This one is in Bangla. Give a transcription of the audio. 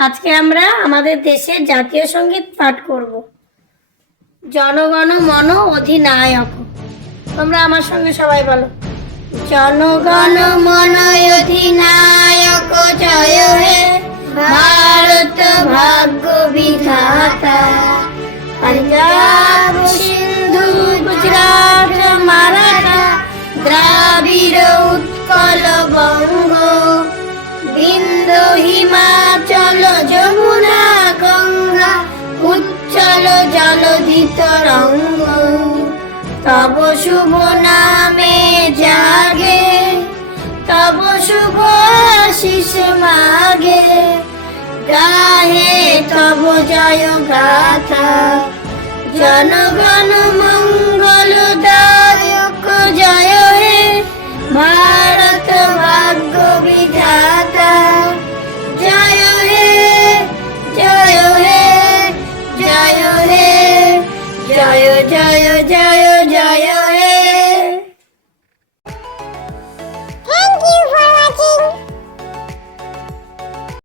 আজকে আমরা আমাদের দেশের জাতীয় সংগীত পাঠ করব। জনগণ মন অধিনায়ক। তোমরা আমার সঙ্গে সবাই বলো। জনগণ মন অধিনায়ক, জয় হে ভারত ভাগ্য বিধাতা। পাঞ্জাব, সিন্ধু, গুজরাট, মারাঠা, দ্রাবিড় উৎকল বঙ্গ। জলধি রঙ্গ, তব শুভ নামে জাগে, তব শুভ আশিস মাগে। গাহে তব জয় গাথা, জনগণ Jaya Jaya